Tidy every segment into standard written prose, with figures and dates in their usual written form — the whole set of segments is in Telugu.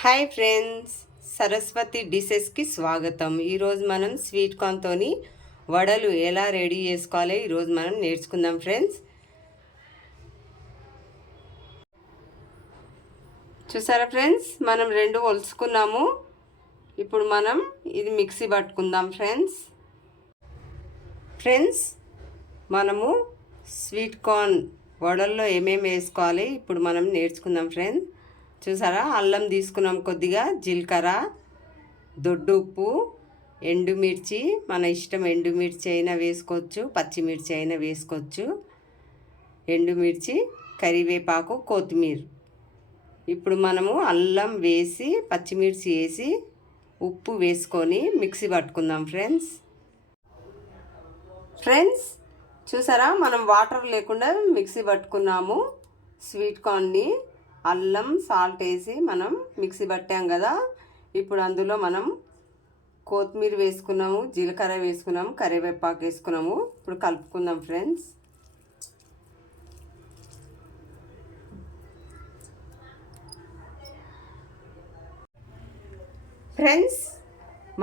హాయ్ ఫ్రెండ్స్, సరస్వతి డిషెస్కి స్వాగతం. ఈరోజు మనం స్వీట్ కార్న్తోని వడలు ఎలా రెడీ చేసుకోవాలి ఈరోజు మనం నేర్చుకుందాం ఫ్రెండ్స్. చూసారా ఫ్రెండ్స్, మనం రెండు ఒలుచుకున్నాము. ఇప్పుడు మనం ఇది మిక్సీ పట్టుకుందాం ఫ్రెండ్స్. మనము స్వీట్ కార్న్ వడల్లో ఏమేమి వేసుకోవాలి ఇప్పుడు మనం నేర్చుకుందాం ఫ్రెండ్స్. చూసారా, అల్లం తీసుకున్నాం, కొద్దిగా జీలకర్ర, దొడ్డు ఉప్పు, ఎండుమిర్చి, మన ఇష్టం ఎండుమిర్చి అయినా వేసుకోవచ్చు, పచ్చిమిర్చి అయినా వేసుకోవచ్చు. ఎండుమిర్చి, కరివేపాకు, కొత్తిమీర. ఇప్పుడు మనము అల్లం వేసి పచ్చిమిర్చి వేసి ఉప్పు వేసుకొని మిక్సీ పట్టుకుందాం ఫ్రెండ్స్. చూసారా, మనం వాటర్ లేకుండా మిక్సీ పట్టుకున్నాము స్వీట్ కార్న్ని. అల్లం, సాల్ట్ వేసి మనం మిక్సీ పట్టాం కదా. ఇప్పుడు అందులో మనం కొత్తిమీర వేసుకున్నాము, జీలకర్ర వేసుకున్నాము, కరివేపాకు వేసుకున్నాము. ఇప్పుడు కలుపుకుందాం ఫ్రెండ్స్.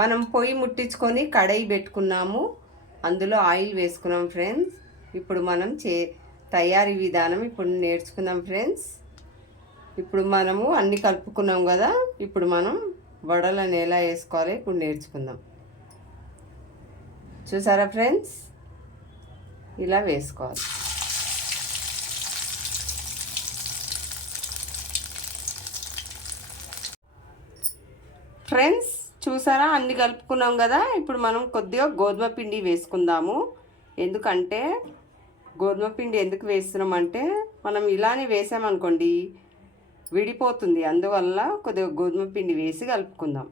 మనం పొయ్యి ముట్టించుకొని కడాయి పెట్టుకున్నాము, అందులో ఆయిల్ వేసుకున్నాం ఫ్రెండ్స్. ఇప్పుడు మనం తయారీ విధానం ఇప్పుడు నేర్చుకుందాం ఫ్రెండ్స్. ఇప్పుడు మనము అన్నీ కలుపుకున్నాం కదా. ఇప్పుడు మనం వడలను ఎలా వేసుకోవాలి ఇప్పుడు నేర్చుకుందాం. చూసారా ఫ్రెండ్స్, ఇలా వేసుకోవాలి. ఫ్రెండ్స్ చూసారా, అన్నీ కలుపుకున్నాం కదా. ఇప్పుడు మనం కొద్దిగా గోధుమ పిండి వేసుకుందాము. ఎందుకంటే గోధుమ పిండి ఎందుకు వేస్తున్నామంటే మనం ఇలానే వేసామనుకోండి విడిపోతుంది, అందువల్ల కొద్దిగా గోధుమ పిండి వేసి కలుపుకుందాం.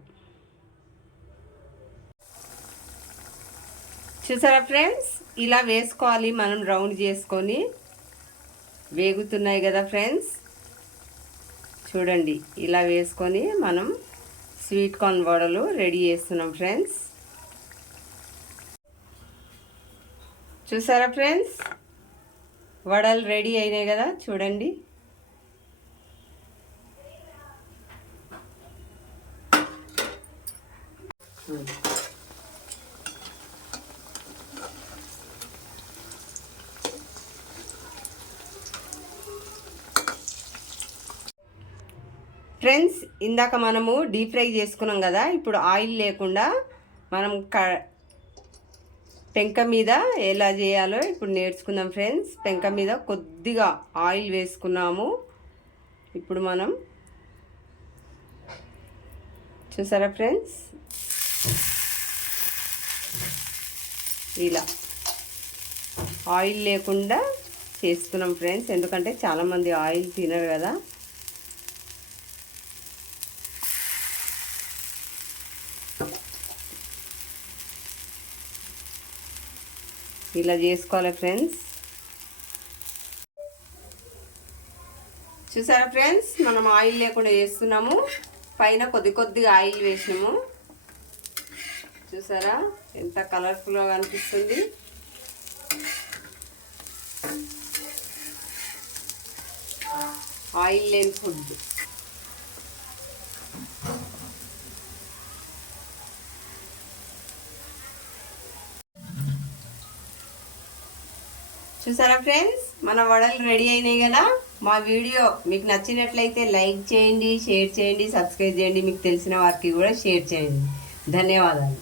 చూసారా ఫ్రెండ్స్, ఇలా వేసుకోవాలి. మనం రౌండ్ చేసుకొని వేగుతున్నాయి కదా ఫ్రెండ్స్. చూడండి, ఇలా వేసుకొని మనం స్వీట్ కార్న్ వడలు రెడీ చేస్తున్నాం ఫ్రెండ్స్. చూసారా ఫ్రెండ్స్, వడలు రెడీ అయినాయి కదా. చూడండి, ఫ్రెండ్స్ ఇందాక మనము డీప్ ఫ్రై చేసుకున్నాం కదా. ఇప్పుడు ఆయిల్ లేకుండా మనం పెంక మీద ఎలా చేయాలో ఇప్పుడు నేర్చుకుందాం ఫ్రెండ్స్. పెంక మీద కొద్దిగా ఆయిల్ వేసుకున్నాము. ఇప్పుడు మనం చూసారా ఫ్రెండ్స్, ఇలా ఆయిల్ లేకుండా చేస్తున్నాం ఫ్రెండ్స్. ఎందుకంటే చాలామంది ఆయిల్ తినరు కదా. ఇలా చేసుకోవాలి ఫ్రెండ్స్. చూసారా ఫ్రెండ్స్, మనం ఆయిల్ లేకుండా చేస్తున్నాము. పైన కొద్దిగా ఆయిల్ వేసినాము. చూసారా ఎంత కలర్ఫుల్గా కనిపిస్తుంది. ఆయిల్ లేని ఫుడ్. చూసారా ఫ్రెండ్స్, మన వడలు రెడీ అయినాయి కదా. మా వీడియో మీకు నచ్చినట్లయితే లైక్ చేయండి, షేర్ చేయండి, సబ్స్క్రైబ్ చేయండి. మీకు తెలిసిన వారికి కూడా షేర్ చేయండి. ధన్యవాదాలు.